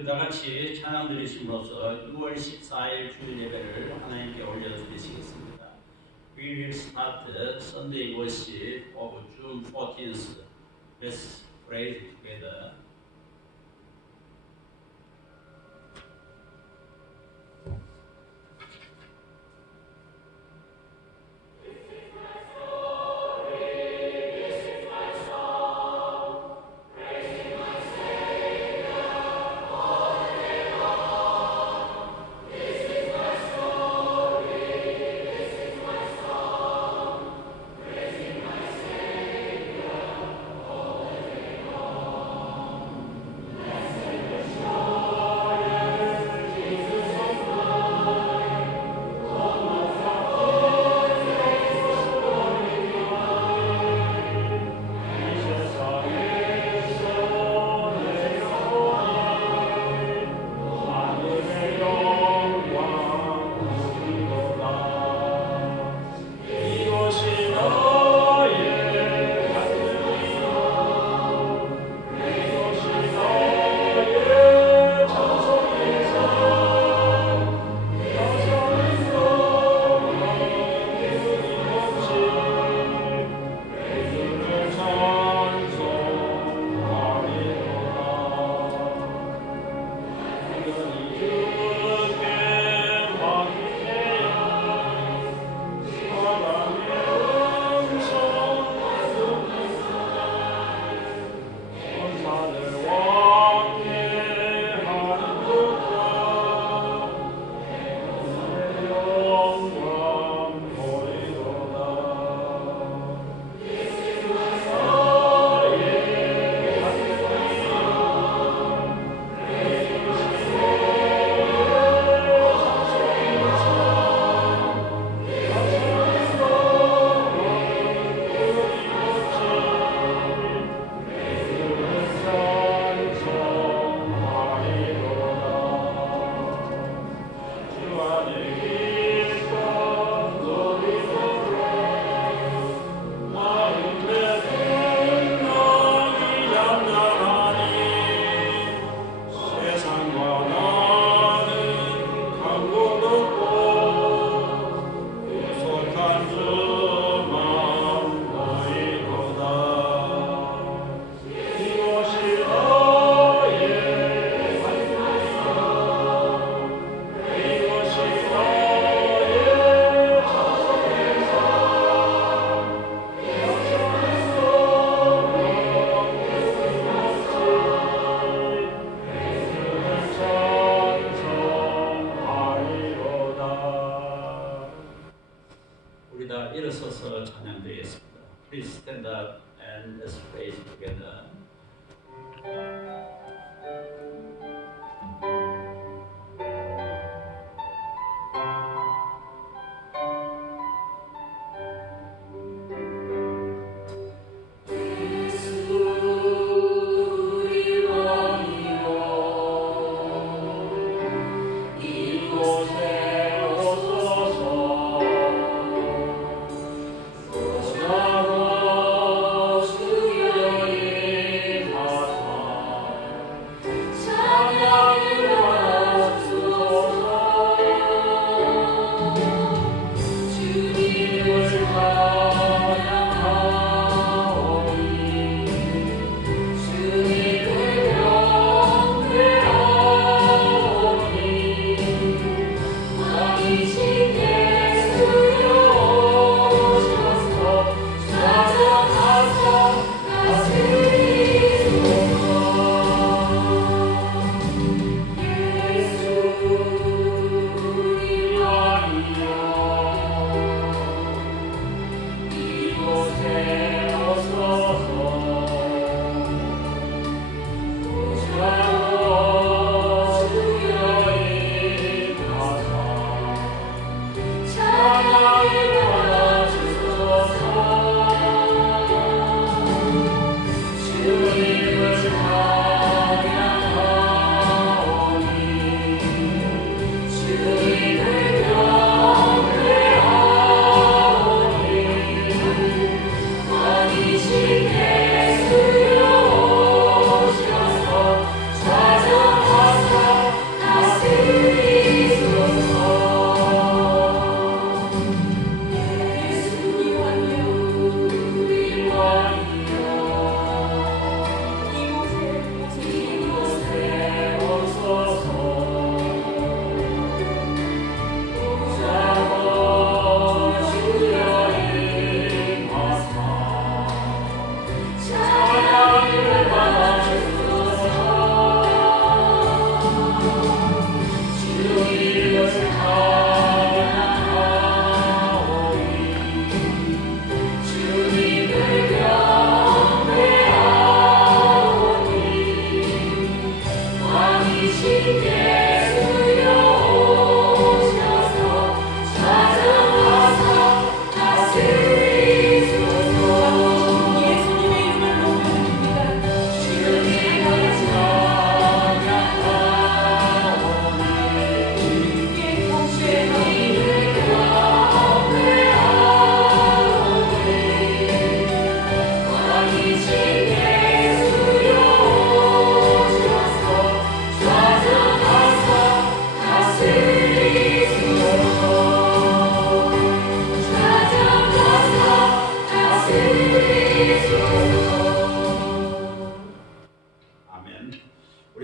우리 다 같이 찬양 드리심으로써 6월 14일 주일 예배를 하나님께 올려드리시겠습니다. We will start Sunday worship of June 14th. Let's pray together.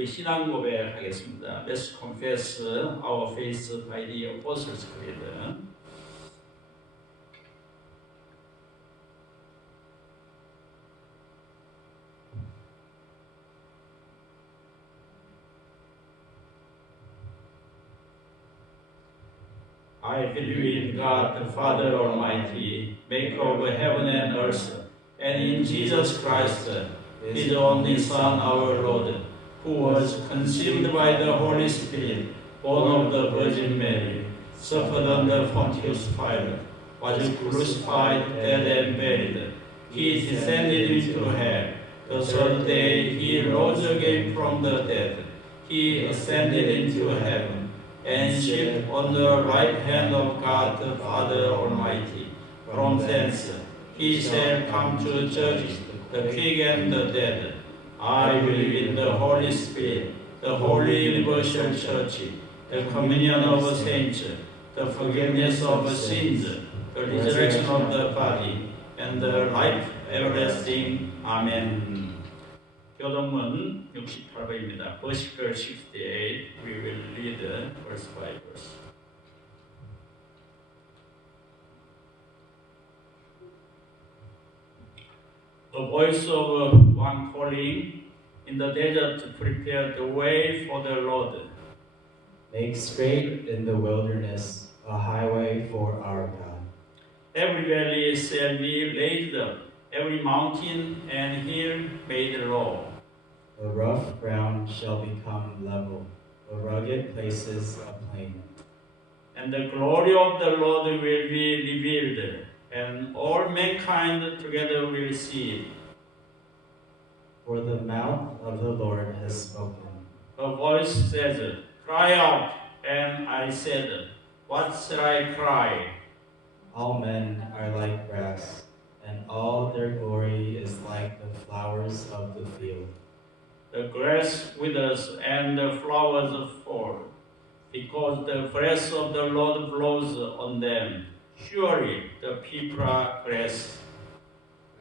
신앙 고백하겠습니다. Let's confess our faith by the Apostles' Creed. I believe in God, the Father Almighty, maker of heaven and earth, and in Jesus Christ, His only Son, our Lord, who was conceived by the Holy Spirit, born of the Virgin Mary, suffered under Pontius Pilate, was crucified, dead, and buried. He descended into hell. The third day he rose again from the dead. He ascended into heaven, and sat on the right hand of God the Father Almighty. From thence he shall come to judge the quick and the dead. I believe in the Holy Spirit, the holy universal church, the communion of saints, the forgiveness of sins, the resurrection of the body, and the life everlasting. Amen. 교동문 68번입니다. Gospel 68, we will read verse by verse. The voice of one calling in the desert to prepare the way for the Lord. Make straight in the wilderness a highway for our God. Every valley shall be raised up, every mountain and hill made low. The rough ground shall become level, the rugged places a plain. And the glory of the Lord will be revealed, and all mankind together will see it. For the mouth of the Lord has spoken. A voice says, "Cry out," and I said, "What shall I cry?" All men are like grass, and all their glory is like the flowers of the field. The grass withers and the flowers fall, because the breath of the Lord blows on them. Surely the people are grass.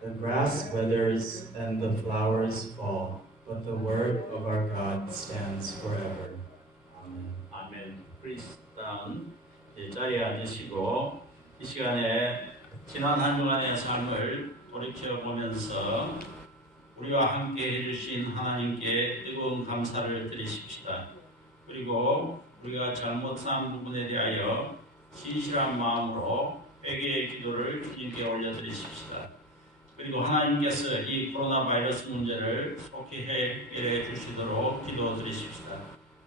The grass withers and the flowers fall, but the word of our God stands forever. Amen. 아멘. Please down. 자리에 앉으시고 이 시간에 지난 한 주간의 삶을 돌이켜 보면서 우리와 함께 해주신 하나님께 뜨거운 감사를 드리십시다. 그리고 우리가 잘못한 부분에 대하여 진실한 마음으로 회개의 기도를 주님께 올려드리십시다. 그리고 하나님께서 이 코로나 바이러스 문제를 속히 해결해 주시도록 기도드리십시다.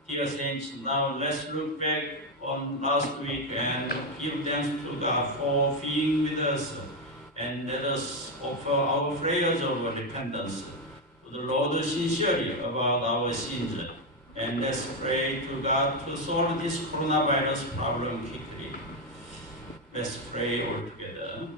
Dear saints, now let's look back on last week and give thanks to God for being with us, and let us offer our prayers of repentance to the Lord sincerely about our sins, and let's pray to God to solve this coronavirus problem quickly. Let's pray all together.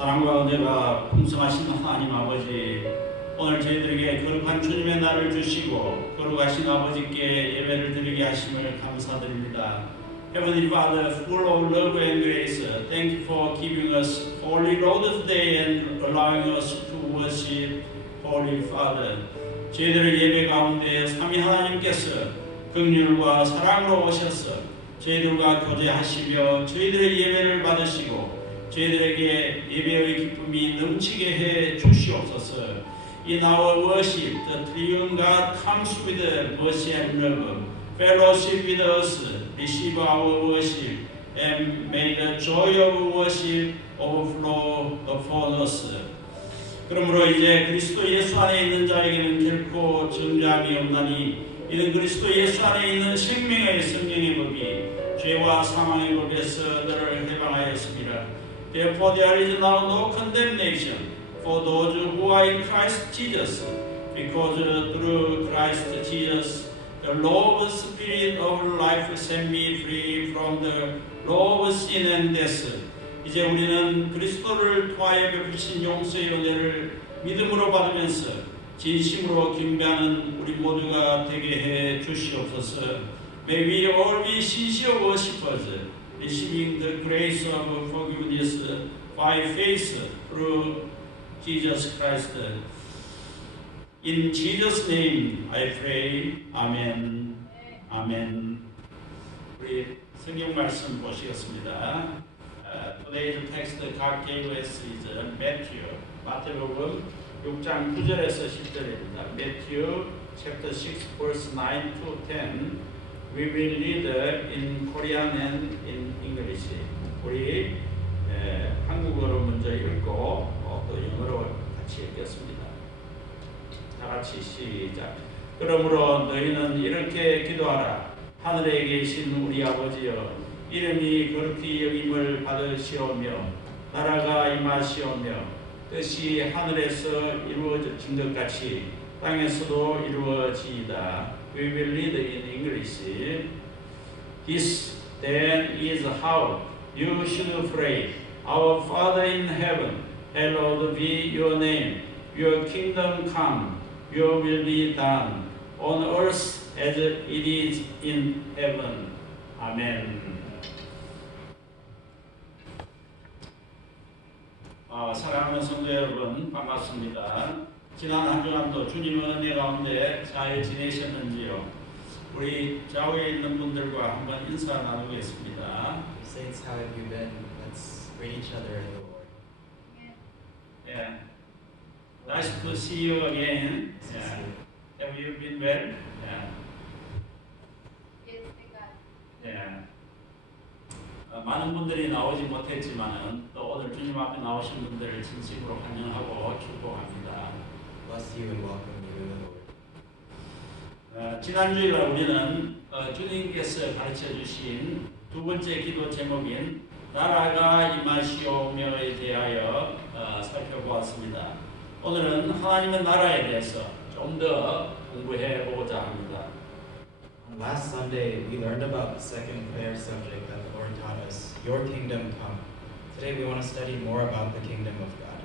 사랑과 은혜가 풍성하신 하나님 아버지, 오늘 저희들에게 거룩한 주님의 날을 주시고 거룩하신 아버지께 예배를 드리게 하심을 감사드립니다. Heavenly Father, full of love and grace, thank you for giving us Holy Road today and allowing us to worship Holy Father. 저희들의 예배 가운데 삼위 하나님께서 긍휼과 사랑으로 오셔서 저희들과 교제하시며 저희들의 예배를 받으시고 저희들에게 예배의 기쁨이 넘치게 해 주시옵소서. In our worship, the triune God comes with mercy and love. Fellowship with us, receive our worship, and may the joy of worship overflow upon us. 그러므로 이제 그리스도 예수 안에 있는 자에게는 결코 정죄함이 없나니 이는 그리스도 예수 안에 있는 생명의 성령의 법이 죄와 사망의 법에서 너를 해방하였습니다. Therefore there is now no condemnation for those who are in Christ Jesus, because through Christ Jesus the law of spirit of life set me free from the law of sin and death. 이제 우리는 그리스도를 통하여 베푸신 용서의 은혜를 믿음으로 받으면서 진심으로 경배하는 우리 모두가 되게 해 주시옵소서. May we all be sincere worshippers, receiving the grace of forgiveness by faith through Jesus Christ. In Jesus' name I pray. Amen. Amen. 우리 성경 말씀 보시겠습니다. Today's text God gave us is Matthew. 마태복음 6장 9절에서 10절입니다. Matthew chapter 6 verse 9 to 10. We will read in Korean and in English. 우리 한국어로 먼저 읽고 또 영어로 같이 읽겠습니다. 다 같이 시작. 그러므로 너희는 이렇게 기도하라. 하늘에 계신 우리 아버지여, 이름이 거룩히 여김을 받으시오며 나라가 임하시오며 뜻이 하늘에서 이루어진 것 같이 땅에서도 이루어지이다. We will read in English. This then is how you should pray. Our Father in heaven, hallowed be your name. Your kingdom come. Your will be done on earth as it is in heaven. Amen. 사랑하는 성도 여러분, 반갑습니다. 지난 한 주간도 주님의 은혜 가운데 잘 지내셨는지요? 우리 좌우에 있는 분들과 한번 인사 나누겠습니다. Saints, how have you been? Let's greet each other in the Lord. Yeah. Nice to see you again. Yeah. Have you been well? Yeah. Yes, thank God. Yeah. 많은 분들이 나오지 못했지만은 또 오늘 주님 앞에 나오신 분들을 진심으로 환영하고 축복합니다. Bless you and welcome you in the Lord. 지난주에 우리는 주님께서 가르쳐 주신 두 번째 기도 제목인 나라가 임하시오며에 대하여 살펴보았습니다. 오늘은 하나님의 나라에 대해서 좀 더 공부해 보고자 합니다. Last Sunday, we learned about the second prayer subject that the Lord taught us, Your kingdom come. Today we want to study more about the kingdom of God.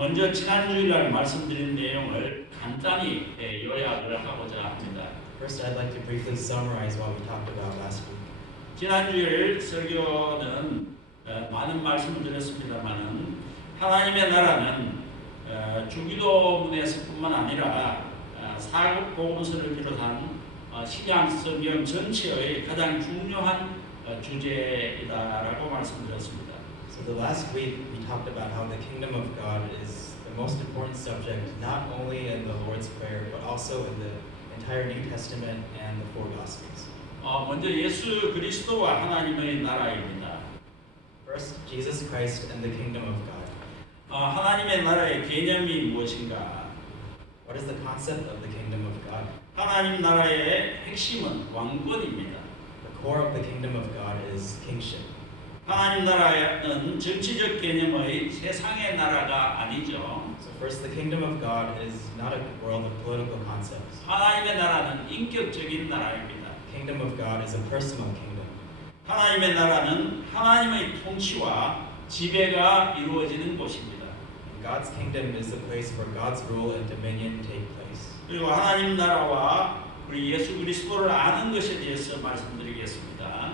먼저 지난주일날 말씀드린 내용을 간단히 요약을 하고자 합니다. First, I'd like to briefly summarize what we talked about last week. 지난주일 설교는 많은 말씀을 드렸습니다만은 하나님의 나라는 주기도문에서뿐만 아니라 사국 복음서를 비롯한 신약 성경 전체의 가장 중요한 주제이다라고 말씀드렸습니다. So the last week we talked about how the kingdom of God is the most important subject, not only in the Lord's Prayer, but also in the entire New Testament and the four Gospels. 먼저 예수 그리스도와 하나님의 나라입니다. First, Jesus Christ and the kingdom of God. 하나님의 나라의 개념이 무엇인가? What is the concept of the kingdom of God? 하나님 나라의 핵심은 왕권입니다. The core of the kingdom of God is kingship. 하나님 나라는 정치적 개념의 세상의 나라가 아니죠. So first, the kingdom of God is not a world of political concepts. 하나님의 나라는 인격적인 나라입니다. Kingdom of God is a personal kingdom. 하나님의 나라는 하나님의 통치와 지배가 이루어지는 곳입니다. God's kingdom is the place where God's rule and dominion take place. 그리고 하나님 나라와 우리 예수 그리스도를 아는 것에 대해서 말씀드리겠습니다.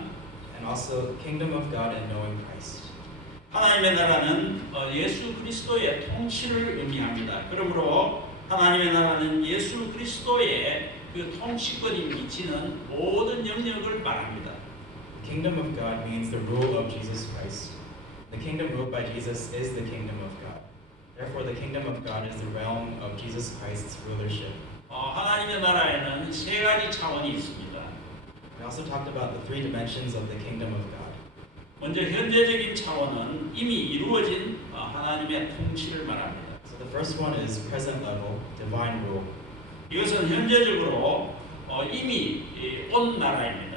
and also kingdom of God and knowing Christ. 하나님의 나라는 예수 그리스도의 통치를 의미합니다. 그러므로 하나님의 나라는 예수 그리스도의 그 통치권이 미치는 모든 영역을 말합니다. The kingdom of God means the rule of Jesus Christ. The kingdom ruled by Jesus is the kingdom of God. Therefore, the kingdom of God is the realm of Jesus Christ's rulership. 하나님의 나라에는 세 가지 차원이 있습니다. We also talked about the three dimensions of the kingdom of God. 먼저 현재적인 차원은 이미 이루어진 하나님의 통치를 말합니다. So the first one is present level, divine rule. 이것은 현재적으로 이미 온 나라입니다.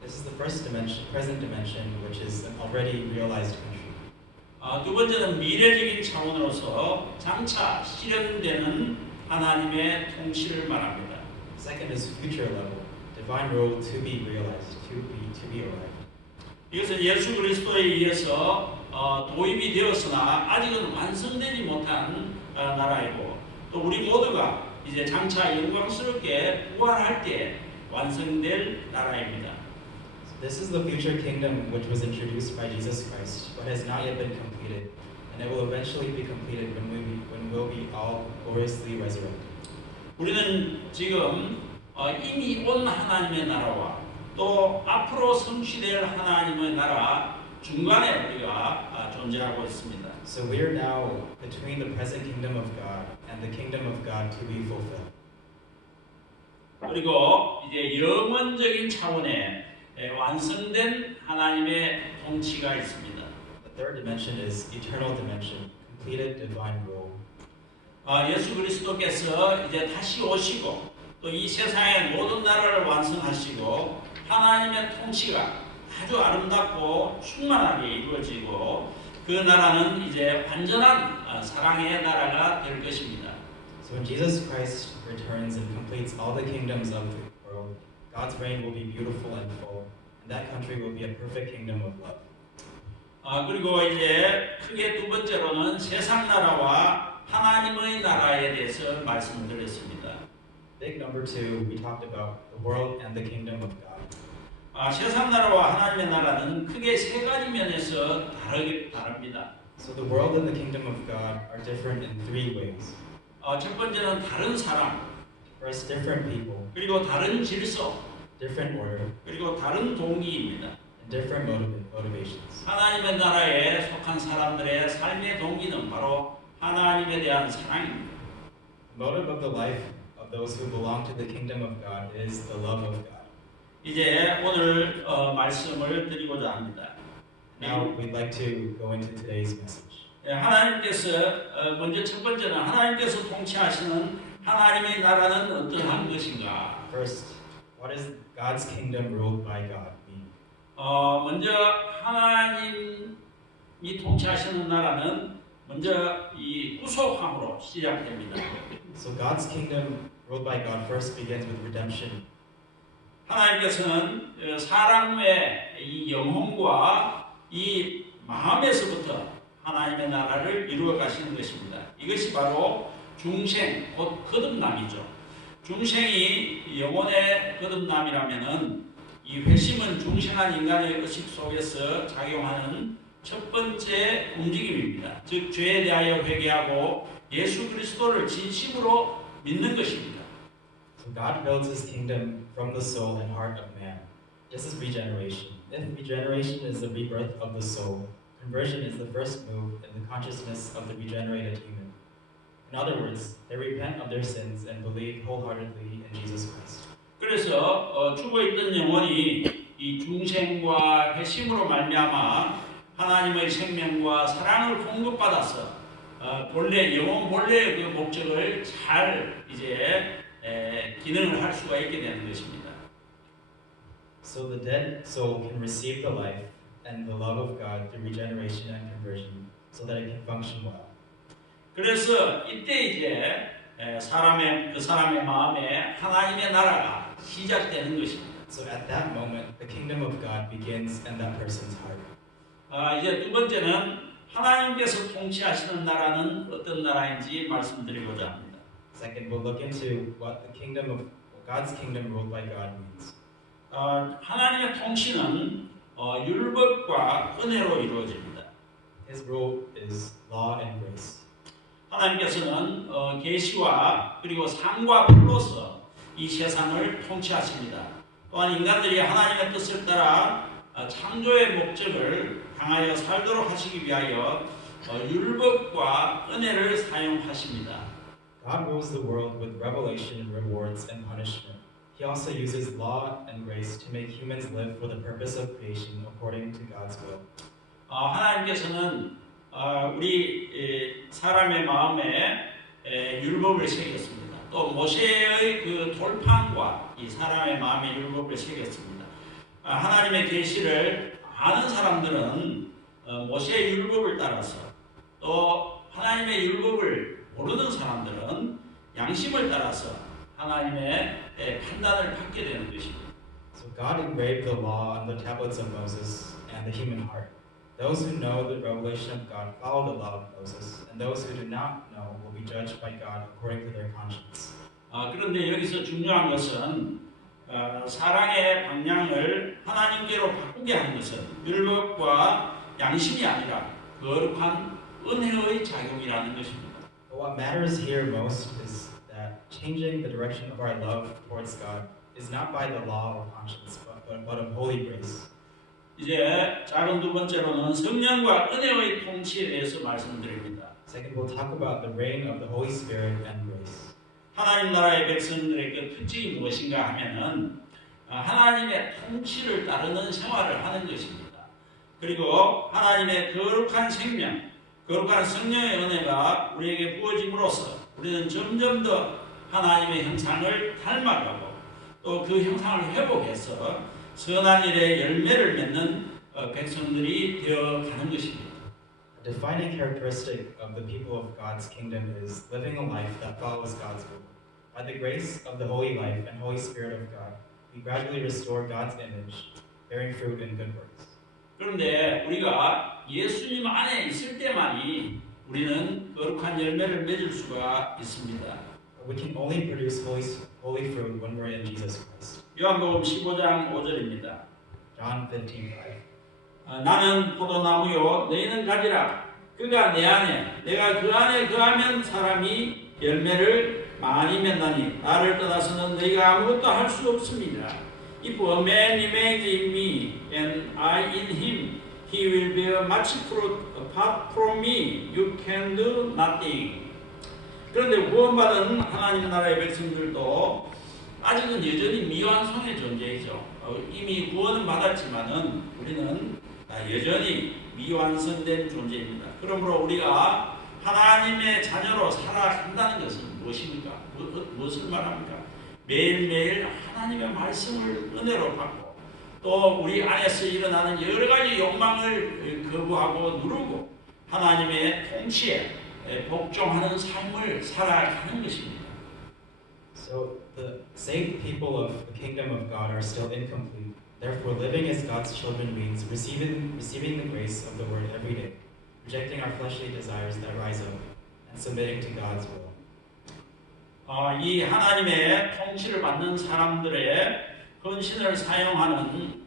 This is the first dimension, present dimension, which is an already realized country. 두 번째는 미래적인 차원으로서 장차 실현되는 하나님의 통치를 말합니다. Second is future level, divine rule to be realized, to be arrived. 이것은 예수 그리스도에 의해서 도입이 되었으나 아직은 완성되지 못한 나라이고 또 우리 모두가 이제 장차 영광스럽게 부활할 때 완성될 나라입니다. So this is the future kingdom which was introduced by Jesus Christ, but has not yet been completed, and it will eventually be completed when we'll be all gloriously resurrected. 우리는 지금 이미 온 하나님의 나라와 또 앞으로 성취될 하나님의 나라 중간에 우리가 존재하고 있습니다. So we are now between the present kingdom of God and the kingdom of God to be fulfilled. 그리고 이제 영원적인 차원에 완성된 하나님의 통치가 있습니다. The third dimension is eternal dimension, completed divine rule. 예수 그리스도께서 이제 다시 오시고 또 이 세상의 모든 나라를 완성하시고 하나님의 통치가 아주 아름답고 충만하게 이루어지고 그 나라는 이제 완전한 사랑의 나라가 될 것입니다. So when Jesus Christ returns and completes all the kingdoms of the world, God's reign will be beautiful and full, and that country will be a perfect kingdom of love. 그리고 이제 크게 두 번째로는 세상 나라와 하나님의 나라에 대해서 말씀을 드렸습니다. Big number two, we talked about the world and the kingdom of God. 세상 나라와 하나님의 나라는 크게 세 가지 면에서 다릅니다. So the world and the kingdom of God are different in three ways. 첫 번째는 다른 사람, First, different people, 그리고 다른 질서, different order, 그리고 다른 동기입니다. and different motivations. 하나님의 나라에 속한 사람들의 삶의 동기는 바로 하나님에 대한 사랑입니다. The motive of the life of those who belong to the kingdom of God is the love of God. 이제 오늘 말씀을 드리고자 합니다. Now we'd like to go into today's message. 하나님께서 먼저 첫 번째는 하나님께서 통치하시는 하나님의 나라는 어떠한 것인가? First, what is God's kingdom ruled by God mean? 먼저 하나님이 통치하시는 나라는 먼저 이 구속함으로 시작됩니다. So God's kingdom ruled by God first begins with redemption. 하나님께서는 사람의 이 영혼과 이 마음에서부터 하나님의 나라를 이루어 가시는 것입니다. 이것이 바로 중생, 곧 거듭남이죠. 중생이 영혼의 거듭남이라면은 이 회심은 중생한 인간의 의식 속에서 작용하는 첫 번째 움직임입니다. 즉 죄에 대하여 회개하고 예수 그리스도를 진심으로 믿는 것입니다. So God builds His kingdom from the soul and heart of man. This is regeneration. If regeneration is the rebirth of the soul, conversion is the first move in the consciousness of the regenerated human. In other words, they repent of their sins and believe wholeheartedly in Jesus Christ. 그래서 죽어있던 영혼이 이 중생과 회심으로 말미암아 하나님의 생명과 사랑을 공급받아서 영혼 본래의 그 목적을 잘 이제 기능을 할 수가 있게 되는 것입니다. So the dead soul can receive the life and the love of God through regeneration and conversion, so that it can function well. 그래서 이때 이제 그 사람의 마음에 하나님의 나라가 시작되는 것입니다. So at that moment, the kingdom of God begins in that person's heart. 이제 두 번째는 하나님께서 통치하시는 나라는 어떤 나라인지 말씀드리고자 합니다. Second, we'll look into what the kingdom of God's kingdom ruled by God means. 하나님의 통치는 율법과 은혜로 이루어집니다. His rule is law and grace. 하나님께서는 계시와 그리고 상과 불로서 이 세상을 통치하십니다. 또한 인간들이 하나님의 뜻을 따라 창조의 목적을 향하여 살도록 하시기 위하여 율법과 은혜를 사용하십니다. God rules the world with revelation, rewards, and punishment. He also uses law and grace to make humans live for the purpose of creation according to God's will. 하나님께서는 우리 사람의 마음에 율법을 새겼습니다. 또 모세의 그 돌판과 이 사람의 마음에 율법을 새겼습니다. 하나님의 계시를 아는 사람들은 모세의 율법을 따라서 또 하나님의 율법을 모르는 사람들은 양심을 따라서 하나님의 판단을 받게 되는 것입니다. So God engraved the law on the tablets of Moses and the human heart. Those who know the revelation of God follow the law of Moses, and those who do not know will be judged by God according to their conscience. 그런데 여기서 중요한 것은 사랑의 방향을 하나님께로 바꾸게 하는 것은 율법과 양심이 아니라 거룩한 은혜의 작용이라는 것입니다. But what matters here most is that changing the direction of our love towards God is not by the law or conscience, but of holy grace. 이제 작은 두 번째로는 성령과 은혜의 통치에 대해서 말씀드립니다. Second, we'll talk about the reign of the Holy Spirit and grace. 하나님 나라의 백성들의 그 특징이 무엇인가 하면은 하나님의 통치를 따르는 생활을 하는 것입니다. 그리고 하나님의 거룩한 생명, 거룩한 성령의 은혜가 우리에게 부어짐으로써 우리는 점점 더 하나님의 형상을 닮아가고 또 그 형상을 회복해서 선한 일의 열매를 맺는 백성들이 되어 가는 것입니다. A defining characteristic of the people of God's kingdom is living a life that follows God's will. By the grace of the holy life and Holy Spirit of God, we gradually restore God's image, bearing fruit in good works. 그런데 우리가 예수님 안에 있을 때만이 우리는 거룩한 열매를 맺을 수가 있습니다. We can only produce holy fruit when we're in Jesus Christ. 요한복음 15장 5절입니다. John 15:5. 나는 포도나무요 너희는 가지라. 그가 내 안에 내가 그 안에 거하면 사람이 열매를 많이 맺나니 나를 떠나서는 너희가 아무것도 할 수 없습니다. If a man remains in me and I in him, he will bear much fruit. Apart from me, you can do nothing. 그런데 구원받은 하나님 나라의 백성들도 아직은 여전히 미완성의 존재이죠. 이미 구원은 받았지만은 우리는 여전히 미완성된 존재입니다. 그러므로 우리가 하나님의 자녀로 살아간다는 것은 무엇입니까? 무엇을 말합니까? 매일매일 하나님의 말씀을 은혜로 받고 또 우리 안에서 일어나는 여러 가지 욕망을 거부하고 누르고 하나님의 통치에 복종하는 삶을 살아가는 것입니다. So the saved people of the kingdom of God are still incomplete. Therefore, living as God's children means receiving the grace of the word every day, rejecting our fleshly desires that rise up, and submitting to God's will. 이 하나님의 통치를 받는 사람들의 헌신을 사용하는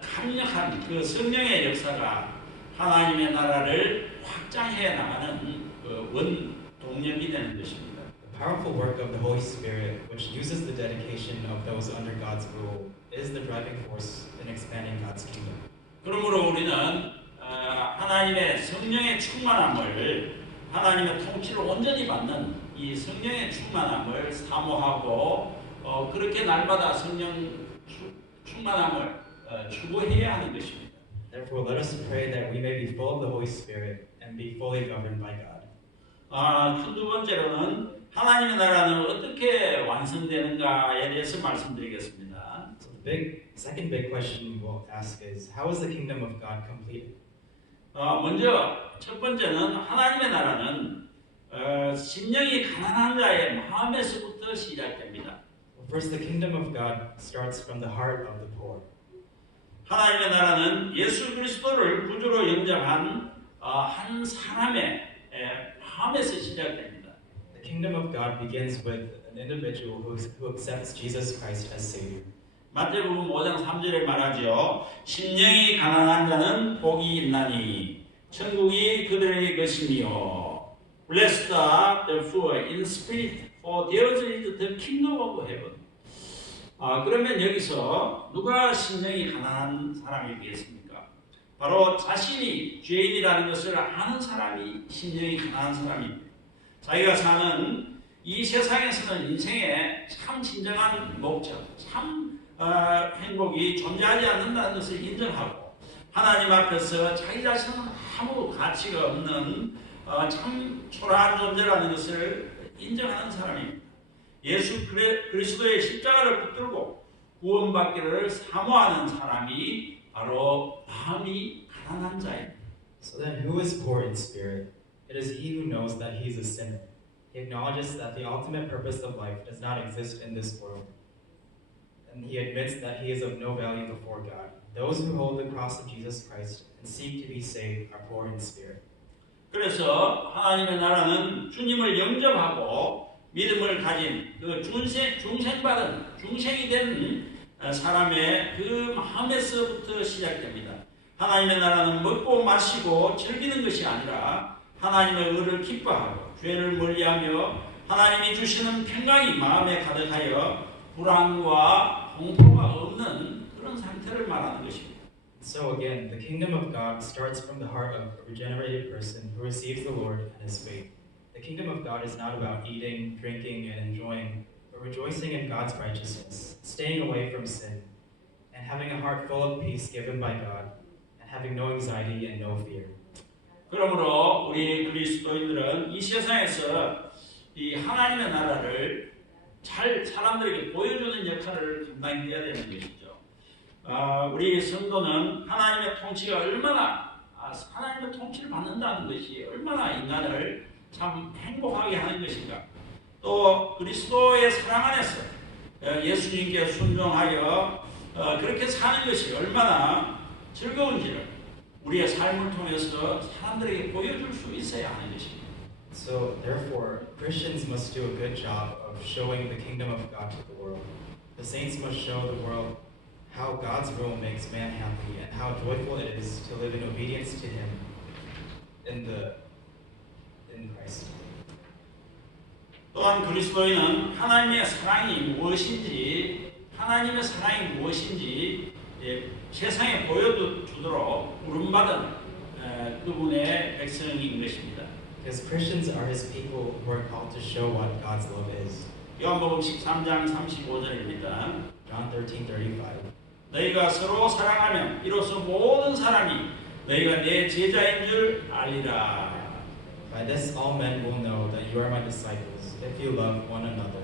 강력한 그 성령의 역사가 하나님의 나라를 확장해 나가는 원동력이 되는 것입니다. The powerful work of the Holy Spirit, which uses the dedication of those under God's rule, is the driving force in expanding God's kingdom. 그러므로 우리는 하나님의 성령의 충만함을 하나님의 통치를 온전히 받는 이 성령의 충만함을 사모하고 그렇게 날마다 성령 충만함을 추구해야 하는 것입니다. Therefore, let us pray that we may be full of the Holy Spirit and be fully governed by God. 두 번째로는 하나님의 나라는 어떻게 완성되는가에 대해서 말씀드리겠습니다. So the second big question we'll ask is, how is the kingdom of God completed? 먼저 첫 번째는 하나님의 나라는 심령이 가난한 자의 마음에서부터 시작됩니다. Well, first, the kingdom of God starts from the heart of the poor. 하나님의 나라는 예수 그리스도를 구주로 영접한 한 사람의 마음에서 시작됩니다. The The kingdom of God begins with an individual who accepts Jesus Christ as Savior. 마태복음 5장 3절에 말하죠. 심령이 가난한 자는 복이 있나니 천국이 그들의 것이며 Blessed are the poor in spirit, for theirs is the kingdom of heaven. 그러면 여기서 누가 심령이 가난한 사람이겠습니까? 바로 자신이 죄인이라는 것을 아는 사람이 심령이 가난한 사람입니다. 자기가 사는 이 세상에서는 인생의 참 진정한 목적, 참 행복이 존재하지 않는다는 것을 인정하고 하나님 앞에서 자기 자신은 아무 가치가 없는 참 초라한 존재라는 것을 인정하는 사람입니다. 예수 그리스도의 십자가를 붙들고 구원받기를 사모하는 사람이 바로 마음이 가난한 자입니다. So then who is poor in spirit? It is he who knows that he is a sinner. He acknowledges that the ultimate purpose of life does not exist in this world. And he admits that he is of no value before God. Those who hold the cross of Jesus Christ and seek to be saved are poor in spirit. 그래서 하나님의 나라는 주님을 영접하고 믿음을 가진 그 중생받은 중생이 된 사람의 그 마음에서부터 시작됩니다. 하나님의 나라는 먹고 마시고 즐기는 것이 아니라 하나님의 의를 기뻐하고 죄를 멀리하며 하나님이 주시는 평강이 마음에 가득하여 불안과 공포가 없는 그런 상태를 말하는 것입니다. So again, the kingdom of God starts from the heart of a regenerated person who receives the Lord and his faith. The kingdom of God is not about eating, drinking, and enjoying, but rejoicing in God's righteousness, staying away from sin, and having a heart full of peace given by God, and having no anxiety and no fear. 그러므로 우리 그리스도인들은 이 세상에서 이 하나님의 나라를 잘 사람들에게 보여주는 역할을 감당해야 되는 것이죠. 우리 성도는 하나님의 통치가 얼마나 하나님의 통치를 받는다는 것이 얼마나 인간을 참 행복하게 하는 것인가. 또 그리스도의 사랑 안에서 예수님께 순종하여 그렇게 사는 것이 얼마나 즐거운지를 우리의 삶을 통해서 사람들에게 보여줄 수 있어야 하는 것입니다. So therefore, Christians must do a good job of showing the kingdom of God to the world. The saints must show the world how God's rule makes man happy and how joyful it is to live in obedience to Him in Christ. 또한 그리스도인은 하나님의 사랑이 무엇인지 세상에 보여주도록 부름받은 그분의 백성인 것입니다. Because Christians are His people who are called to show what God's love is. 요한복음 13장 35절입니다. John 13:35. 너희가 서로 사랑하면 이로써 모든 사람이 너희가 내 제자인 줄 알리라. By this all men will know that you are my disciples, if you love one another.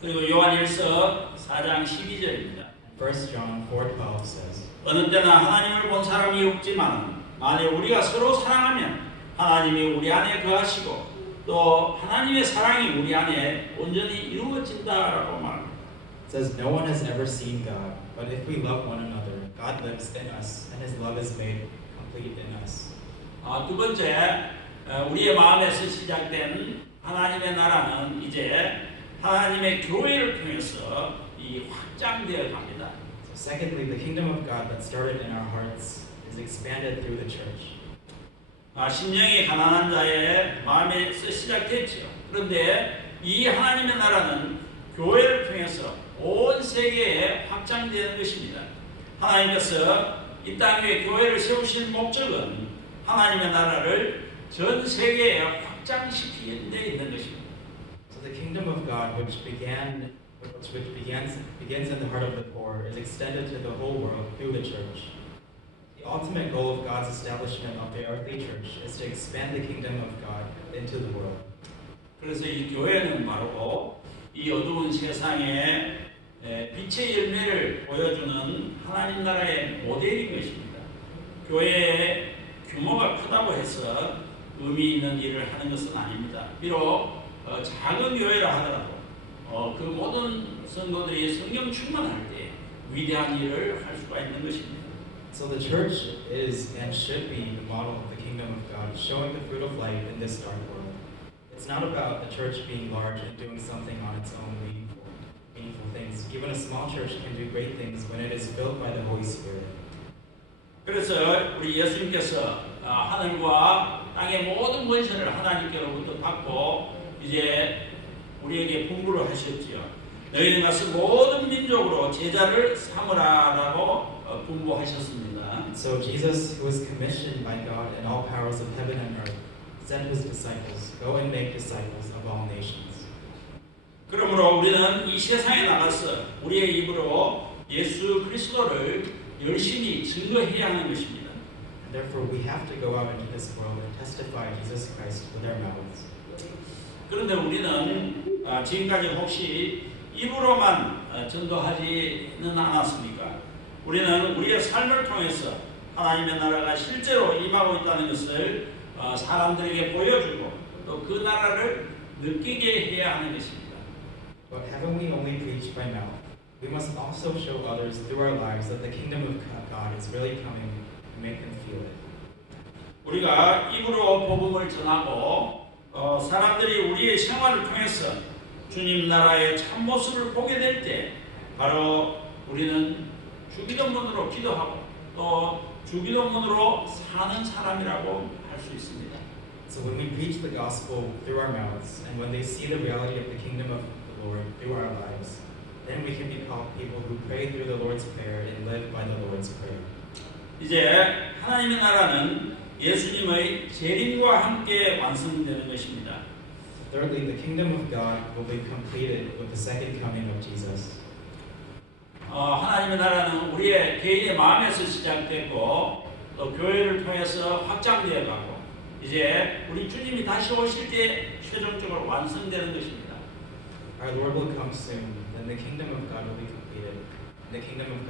그리고 요한일서 4장 12절입니다. 1 John 4:12 says, 어느 때나 하나님을 본 사람이 없지만 만일 우리가 서로 사랑하면 하나님이 우리 안에 거하시고 또 하나님의 사랑이 우리 안에 온전히 이루어진다라고 말합니다. It says, no one has ever seen God, but if we love one another, God lives in us, and His love is made complete in us. 두 번째, 우리의 마음에서 시작된 하나님의 나라는 이제 하나님의 교회를 통해서 이 확장되어 갑니다. So secondly, the kingdom of God that started in our hearts is expanded through the church. 심령이 가난한 자의 마음에서 시작됐죠. 그런데 이 하나님의 나라는 교회를 통해서 온 세계에 확장되는 것입니다. 하나님께서 이 땅 위에 교회를 세우신 목적은 하나님의 나라를 전 세계에 확장시키는 데 있는 것입니다. So the kingdom of God, which begins in the heart of the poor, is extended to the whole world through the church. The ultimate goal of God's establishment of the earthly church is to expand the kingdom of God into the world. 그래서 이 교회는 바로 이 어두운 세상에 빛의 열매를 보여주는 하나님 나라의 모델인 것입니다. 교회의 규모가 크다고 해서 의미 있는 일을 하는 것은 아닙니다. 비록 작은 교회라 하더라도 그 모든 성도들이 성령 충만할 때 위대한 일을 할 수가 있는 것입니다. So the church is and should be the model of the kingdom of God, showing the fruit of light in this dark world. It's not about the church being large and doing something on its own meaningful things. Even a small church can do great things when it is filled by the Holy Spirit. 그래서 우리 예수님께서 하늘과 땅의 모든 권세를 하나님께로부터 받고 이제 우리에게 분부를 하셨지요. 너희는 가서 모든 민족으로 제자를 삼으라라고 분부하셨습니다. So Jesus, who was commissioned by God and all powers of heaven and earth, said to his disciples, "Go and make disciples of all nations." 그러므로 우리는 이 세상에 나가서 우리의 입으로 예수 그리스도를 열심히 증거해야 하는 것입니다. And therefore we have to go out into this world and testify Jesus Christ with our mouths. 그런데 우리는 지금까지 혹시 입으로만 전도하지는 않았습니까? 우리는 우리의 삶을 통해서 하나님의 나라가 실제로 임하고 있다는 것을 사람들에게 보여주고 또 그 나라를 느끼게 해야 하는 것입니다. But haven't we only preached by mouth? We must also show others through our lives that the kingdom of God is really coming and make them feel it. 우리가 입으로 복음을 전하고 사람들이 우리의 생활을 통해서 주님 나라의 참모습을 보게 될 때 바로 우리는 주기도문으로 기도하고 또 주기도문으로 사는 사람이라고 할 수 있습니다. So when we preach the gospel through our mouths and when they see the reality of the kingdom of the Lord through our lives, then we can be called people who pray through the Lord's Prayer and live by the Lord's Prayer. 이제 하나님의 나라는 예수님의 재림과 함께 완성되는 것입니다. Thirdly, the kingdom of God will be completed with the second coming of Jesus. 하나님의 나라는 우리의 개인의 마음에서 시작됐고 또 교회를 통해서 확장되어 가고 이제 우리 주님이 다시 오실 때 최종적으로 완성되는 것입니다. Our Lord will come soon, then the kingdom of God will be completed. The kingdom of